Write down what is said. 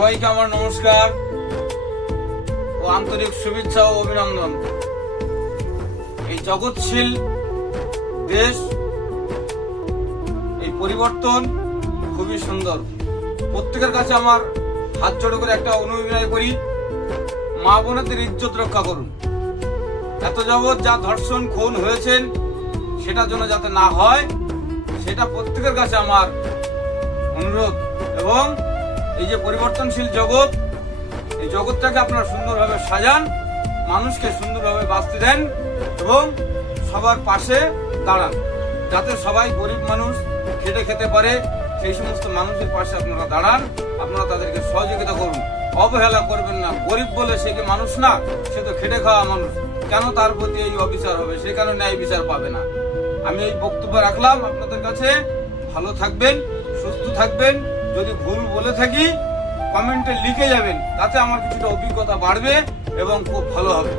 সবাইকে আমার নমস্কার ও আন্তরিক শুভেচ্ছা ও অভিনন্দন। এই জগৎশীল দেশ, এই পরিবর্তন খুবই সুন্দর। প্রত্যেকের কাছে আমার হাত জোড় করে একটা অনুনয় করি, মা বোনেদের ইজ্জত রক্ষা করুন। এত জগৎ যা ধর্ষণ খুন হয়েছেন সেটা যেন যাতে না হয়, সেটা প্রত্যেকের কাছে আমার অনুরোধ। এবং এই যে পরিবর্তনশীল জগৎ, এই জগৎটাকে আপনারা সুন্দরভাবে সাজান, মানুষকে সুন্দরভাবে বাঁচতে দেন এবং সবার পাশে দাঁড়ান, যাতে সবাই গরিব মানুষ খেটে খেতে পারে। সেই সমস্ত মানুষের পাশে আপনারা দাঁড়ান, আপনারা তাদেরকে সহযোগিতা করুন, অবহেলা করবেন না। গরিব বলে সে কি মানুষ না? সে তো খেটে খাওয়া মানুষ। কেন তার প্রতি এই অবিচার হবে? সে কেন ন্যায় বিচার পাবে না? আমি এই বক্তব্য রাখলাম আপনাদের কাছে। ভালো থাকবেন, সুস্থ থাকবেন। যদি ভুল বলে থাকি কমেন্টে লিখে যাবেন, তাতে আমার কিছুটা অভিজ্ঞতা বাড়বে এবং খুব ভালো হবে।